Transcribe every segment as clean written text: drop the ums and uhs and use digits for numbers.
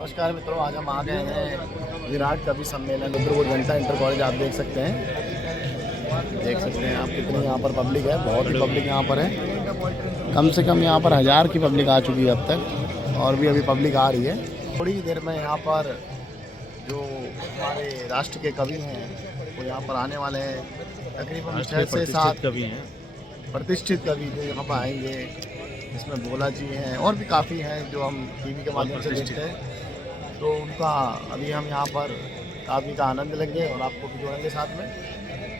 नमस्कार मित्रों, आज हम आ गए हैं विराट कवि सम्मेलन रुद्रपुर जनता इंटर कॉलेज। आप देख सकते हैं आप कितनी यहाँ पर पब्लिक है। बहुत ही पब्लिक यहाँ पर है। कम से कम यहाँ पर 1000 की पब्लिक आ चुकी है अब तक, और भी अभी पब्लिक आ रही है। थोड़ी ही देर में यहाँ पर जो हमारे राष्ट्र के कवि हैं वो यहाँ पर आने वाले हैं। तकरीबन 6 से 7 कवि हैं, प्रतिष्ठित कवि जो यहाँ पर आएंगे। इसमें भोला जी हैं और भी काफ़ी हैं जो हम टीवी के माध्यम से देखते हैं। तो उनका अभी हम यहाँ पर काफ़ी का आनंद लेंगे और आपको भी जोड़ेंगे साथ में।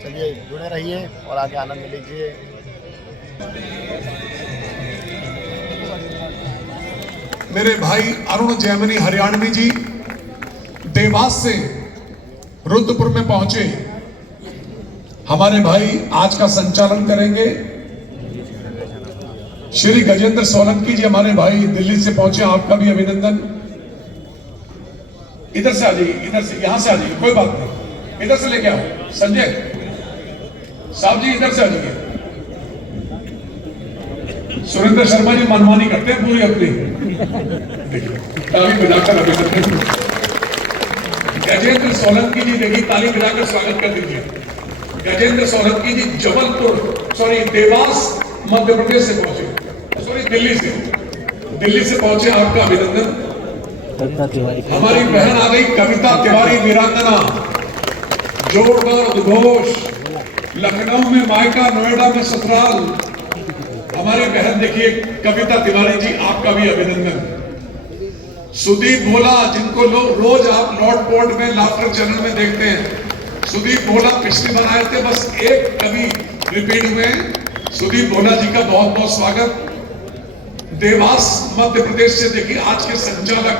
चलिए जुड़े रहिए और आगे आनंद लीजिए। मेरे भाई अरुण जैमिनी हरियाणवी जी देवास से रुद्रपुर में पहुंचे। हमारे भाई आज का संचालन करेंगे। श्री गजेंद्र सोलंकी जी हमारे भाई दिल्ली से पहुंचे, आपका भी अभिनंदन। इधर से आ जाइए, इधर से, यहां से आ जाइए, कोई बात नहीं, इधर से लेके आओ। संजय साहब जी इधर से आ जाइए। सुरेंद्र शर्मा जी मनमानी करते हैं पूरी अपनी। ताली बजाकर अभिनंदन। गजेंद्र सोलंकी जी देखिए, ताली बजाकर स्वागत कर दीजिए। गजेंद्र सोलंकी जी देवास मध्य प्रदेश से पहुंचे, दिल्ली से पहुंचे, आपका अभिनंदन। हमारी बहन आ गई कविता तिवारी, वीरांगना, जोरदार उद्घोष। लखनऊ में मायका, नोएडा में ससुराल। हमारी बहन देखिए कविता तिवारी जी, आपका भी अभिनंदन। सुदीप भोला, जिनको रोज आप लॉर्ड पोर्ट में लाफ्टर चैनल में देखते हैं। सुदीप भोला पिछली बार आए थे, बस एक कवि रिपीट हुए। सुदीप भोला जी का बहुत बहुत स्वागत। देवास मध्य प्रदेश से देखिए आज के संचालक,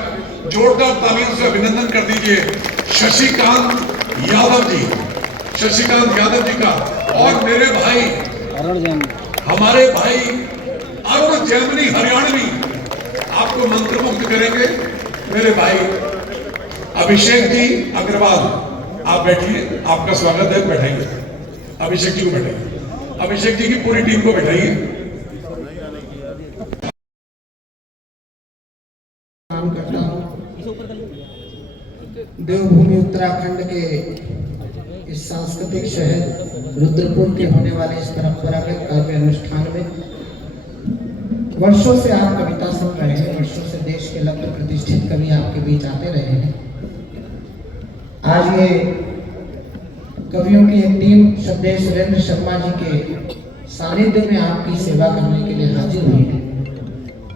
जोरदार तालियों से अभिनंदन कर दीजिए शशिकांत यादव जी, शशिकांत यादव जी का। और मेरे भाई हमारे भाई अरुण जैमिनी हरियाणवी आपको मंत्रमुग्ध करेंगे। मेरे भाई अभिषेक जी अग्रवाल, आप बैठिए, आपका स्वागत है, बैठाइए। अभिषेक जी को बैठाइए, अभिषेक जी की पूरी टीम को बैठाइए। देवभूमि उत्तराखंड के इस सांस्कृतिक शहर रुद्रपुर के होने वाले इस परंपरागत काव्य अनुष्ठान में वर्षों से आप कविता सुन रहे हैं। वर्षों से देश के लगभग प्रतिष्ठित कवि आपके बीच आते रहे हैं। आज ये कवियों की एक टीम श्रद्धेय सुरेंद्र शर्मा जी के सानिध्य में आपकी सेवा करने के लिए हाजिर हुई है।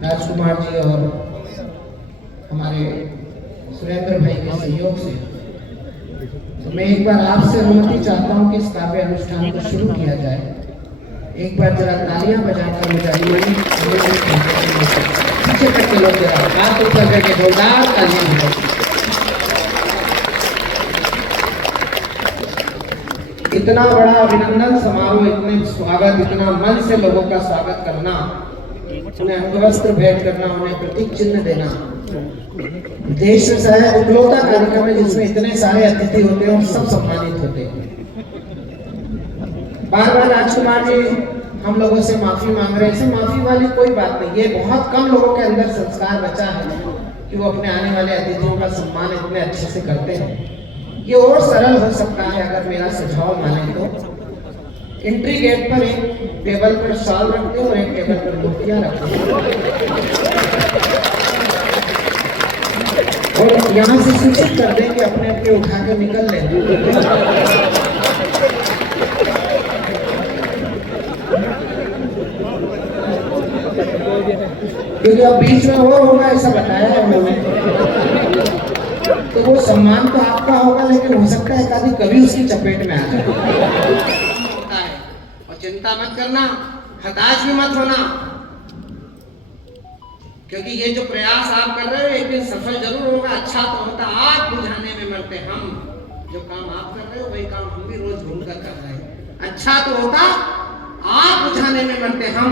राजकुमार जी और हमारे सुरेंद्र भाई के सहयोग से तो मैं एक बार आपसे अनुमति चाहता हूं कि इस काव्य अनुष्ठान को शुरू किया जाए। एक बार जरा तालियां बजाकर हो जाइए। पीछे तक के लोग जरा हाथ ऊपर करके जोरदार तालियां बजाइए। इतना बड़ा अभिनंदन समारोह, इतने स्वागत, इतना मन से लोगों का स्वागत करना, उन्हें अंगवस्त्र भेंट करना, उन्हें प्रतीक चिन्ह देना, देश से इकलौता कार्यक्रम है जिसमें इतने सारे अतिथि होते हैं और सब सम्मानित होते हैं। बार बार राजकुमार जी हम लोगों से माफी मांग रहे हैं। माफी वाली कोई बात नहीं। ये बहुत कम लोगों के अंदर संस्कार बचा है कि वो अपने आने वाले अतिथियों का सम्मान इतने अच्छे से करते हैं। ये और सरल हो सकता है अगर मेरा सुझाव माने तो। एंट्री गेट पर एक टेबल पर शाल रखते और एक टेबल पर मूर्तियां रखते और यहाँ से सूचित कर दें कि अपने अपने उठा के निकल लें। क्योंकि अब बीच में वो होगा ऐसा बताया है उन्होंने, तो वो सम्मान तो आपका होगा, लेकिन हो सकता है कभी कभी उसकी चपेट में आ जाए। और चिंता मत करना, हताश भी मत होना, क्योंकि ये जो प्रयास आप कर रहे हो एक दिन सफल जरूर होगा। अच्छा तो होता आग बुझाने में मरते हम। जो काम आप कर रहे हो वही काम हम भी रोज ढूंढ कर रहे हैं। अच्छा तो होता आग बुझाने में मरते हम।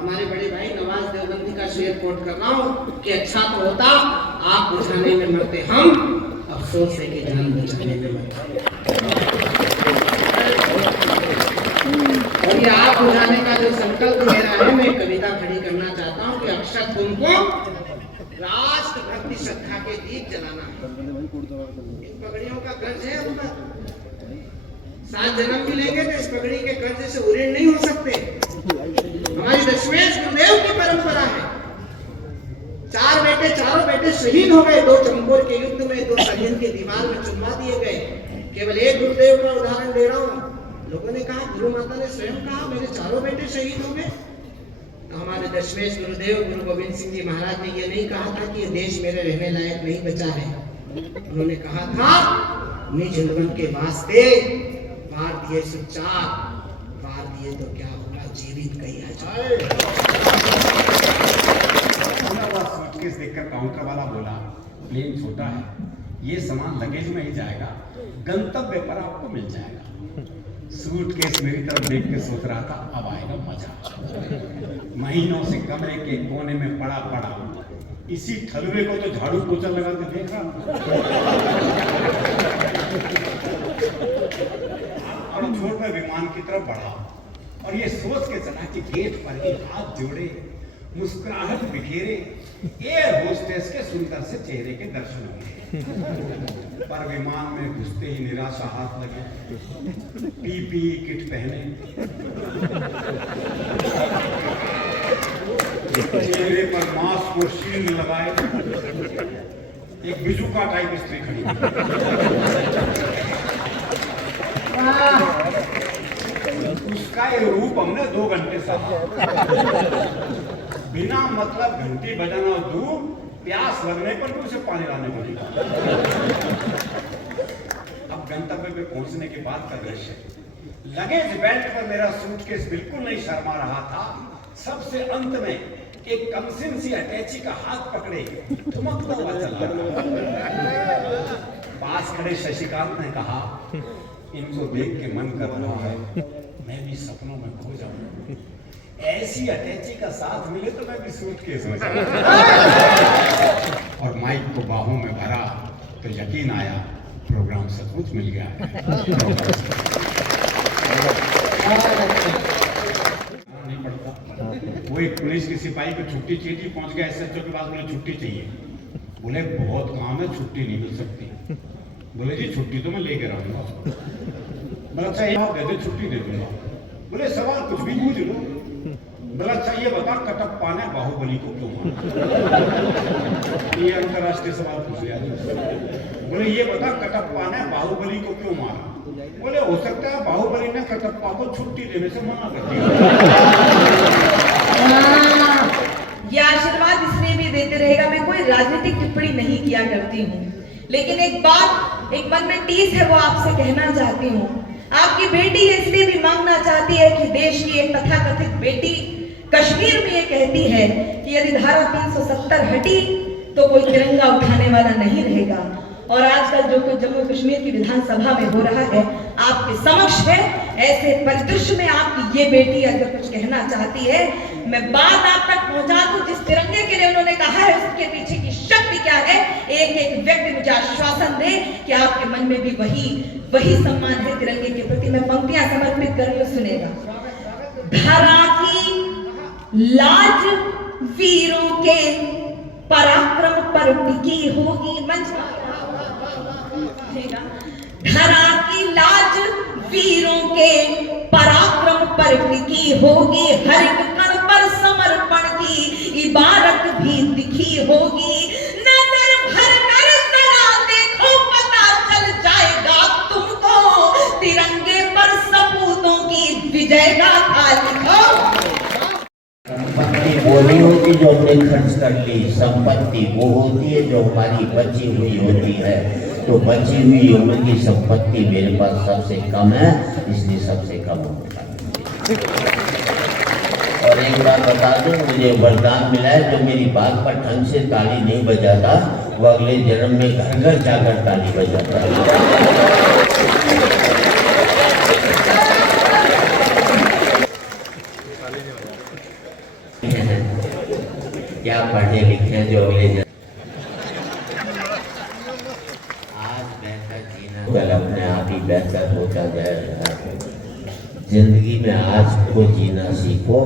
हमारे बड़े भाई नवाज देवबंदी का शेर कोट कर रहा हूँ कि अच्छा तो होता आग बुझाने में मरते हम, अफसोस है कि जान बचाने में मरते। और ये आग बुझाने का जो संकल्प मेरा है, मैं कविता खड़ी करना चाहता हूँ कि अक्षर तुमको राष्ट्रभक्ति श्रद्धा के दीप चलाना है। इन पगड़ियों का कर्ज है उनका, 7 जन्म भी लेंगे तो इस पगड़ी के कर्ज से उऋण नहीं हो सकते। हमारी दशमेश गुरुदेव की परंपरा है। 4 बेटे शहीद हो गए 2 चंपोर के युद्ध में, 2 सरियन के दीवार में चुनवा दिए गए। केवल एक गुरुदेव का उदाहरण दे रहा हूं। लोगों ने कहा, गुरु माता ने स्वयं कहा मेरे 4 बेटे शहीद हो गए। तो हमारे दशमेश गुरुदेव गुरु गोविंद सिंह जी महाराज ने यह नहीं कहा था कि ये देश मेरे रहने लायक नहीं बचा है। उन्होंने कहा था निज जीवन के वास्ते वार दिए सुचार, वार दिए तो क्या होगा, जीवित कहीं आ जाए। सूटकेस देखकर काउंटर वाला बोला, प्लेन छोटा है, ये सामान लगेज में ही जाएगा, गंतव्य पर आपको मिल जाएगा। सूटकेस मेरी तरफ देख के सोच रहा था अब आएगा मजा। महीनों से कमरे के कोने में पड़ा इसी ठलुए को तो झाड़ू पोछा लगा के देख रहा और छोड़कर विमान की तरफ बढ़ा और ये सोच के चला कि गेट पर ही हाथ जोड़े, मुस्कुराहट बिखेरे, एयर होस्टेस के सुंदर से चेहरे के दर्शन होंगे। पर विमान में घुसते ही निराशा हाथ लगे। पीपीई किट पहने, चेहरे पर मास्क और शील्ड लगाए, एक बिजुका टाइप स्त्री खड़ी। उसका ये रूप हमने 2 घंटे सहा। बिना मतलब घंटी बजाना दूर, प्यास लगने पर भी उसे पानी लाने पड़ेगा। अब गंतव्य पे पहुंचने के बाद का दृश्य, लगेज बेल्ट पर मेरा सूटकेस बिल्कुल नहीं शर्मा रहा था। सबसे अंत में एक कमसिन सी अटैची का हाथ पकड़े ठुमकता हुआ चला। पास खड़े शशिकांत ने कहा, इनको देख के मन कर रहा है मैं भी सपनों में खो जाऊं, ऐसी अटैची का साथ मिले तो मैं भी सूटकेस हो जाऊं। और माइक को बाहों में भरा तो यकीन आया प्रोग्राम सचमुच मिल गया है। नहीं पड़ता। वो एक पुलिस के सिपाही को छुट्टी चाहिए, पहुंच गया एसएचओ के पास, बोले छुट्टी चाहिए। बोले बहुत काम है, छुट्टी नहीं मिल सकती। बोले जी छुट्टी तो मैं लेके रहूंगा। बोला अच्छा आप दे दे, छुट्टी दे दूंगा। बोले सवाल कुछ भी पूछ लो। बोला अच्छा ये बता कटप्पा ने बाहुबली को क्यों मारा? ये अंतरराष्ट्रीय सवाल पूछ लिया। बोले ये बता कटप्पा ने बाहुबली को क्यों मारा? बोले हो सकता है बाहुबली ने कटप्पा को छुट्टी देने से मना कर दिया। ये आशीर्वाद इसलिए भी देते रहेगा, मैं कोई राजनीतिक टिप्पणी नहीं किया करती हूँ, लेकिन एक बात, एक मन में टीस है वो आपसे कहना चाहती हूँ। आपकी बेटी इसलिए भी मांगना चाहती है कि देश की एक तथाकथित बेटी कश्मीर में ये कहती है कि यदि धारा 370 हटी तो कोई तिरंगा उठाने वाला नहीं रहेगा। और आजकल जो कुछ जम्मू कश्मीर की विधानसभा में हो रहा है आपके समक्ष है। ऐसे परिदृश्य में आपकी ये बेटी अगर कुछ कहना चाहती है, मैं बात आप तक पहुंचा दूं। जिस तिरंगे के लिए उन्होंने कहा है उसके पीछे की शक्ति क्या है, एक एक व्यक्ति मुझे आश्वासन दे कि आपके मन में भी वही सम्मान है तिरंगे के प्रति। मैं पंक्तियां समर्पित करूंगा, सुनेगा। धरा की लाज वीरों के पराक्रम पर टिकी होगी, मंच धरा की लाज वीरों के पराक्रम पर टिकी होगी, हर एक कण पर समर्पण की इबारत भी दिखी होगी। नजर भर कर जरा देखो, पता चल जाएगा तुमको, तिरंगे पर सपूतों की विजय गाथा लिखो। संपत्ति वो नहीं होती जो हमने खर्च कर ली, संपत्ति वो होती है जो हमारी बची हुई होती है। तो बची हुई उम्र की संपत्ति मेरे पास सबसे कम है, इसलिए सबसे कम होता है। और एक बात बता दूं, मुझे वरदान मिला है, जो मेरी बात पर ढंग से ताली नहीं बजाता वो अगले जन्म में घर घर जाकर ताली बजाता है। क्या पढ़े लिखे जो अगले जन्म, आज बेहतर जीना कल अपने आप ही बेहतर होता जाएगा। जिंदगी में आज को जीना सीखो,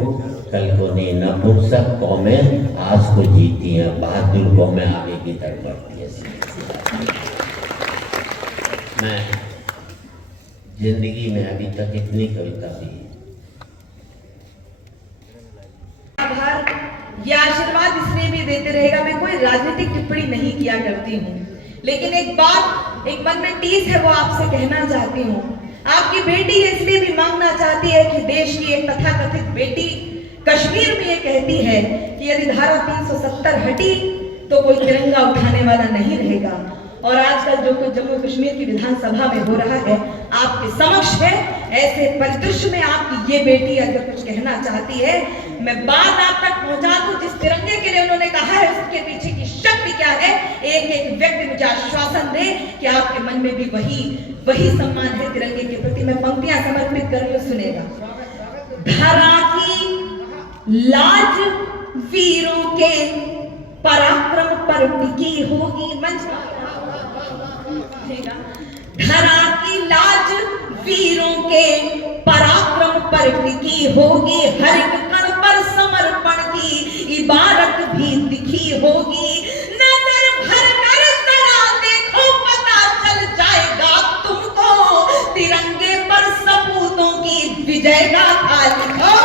कल को नहीं। नपुंसक कौमें आज को जीती हैं, बहादुर कौमें आगे की तरफ बढ़ती है। मैं जिंदगी में अभी तक इतनी कविता दी। आभार या आशीर्वाद इसलिए भी देते रहेगा। मैं कोई राजनीतिक टिप्पणी नहीं किया करती हूँ, लेकिन एक बात एक मन में टीस है वो आपसे कहना चाहती हूँ। आपकी बेटी है इसलिए भी मांगना चाहती है कि देश की एक तथाकथित बेटी कश्मीर में ये कहती है कि यदि धारा 370 हटी तो कोई तिरंगा उठाने वाला नहीं रहेगा। और आजकल जो कुछ जम्मू कश्मीर की विधानसभा में हो रहा है आपके समक्ष है। ऐसे परिदृश्य में आपकी ये बेटी अगर कुछ कहना चाहती है, मैं बात आप तक पहुंचा दूं। जिस तिरंगे के लिए उन्होंने कहा है उसके पीछे की शक्ति क्या है, एक एक व्यक्ति मुझे आश्वासन दे कि आपके मन में भी वही सम्मान है तिरंगे के प्रति। मैं पंक्तियां समर्पित कर रही हूं, सुनेगा। धरा की लाज वीरों के पराक्रम पर टिकी होगी। मंच धरा की लाज वीरों के पराक्रम पर टिकी होगी। हर एक कण पर समर्पण की इबारत भी दिखी होगी। नजर भर कर जरा देखो, पता चल जाएगा तुमको, तिरंगे पर सपूतों की विजय गाथा लिखो।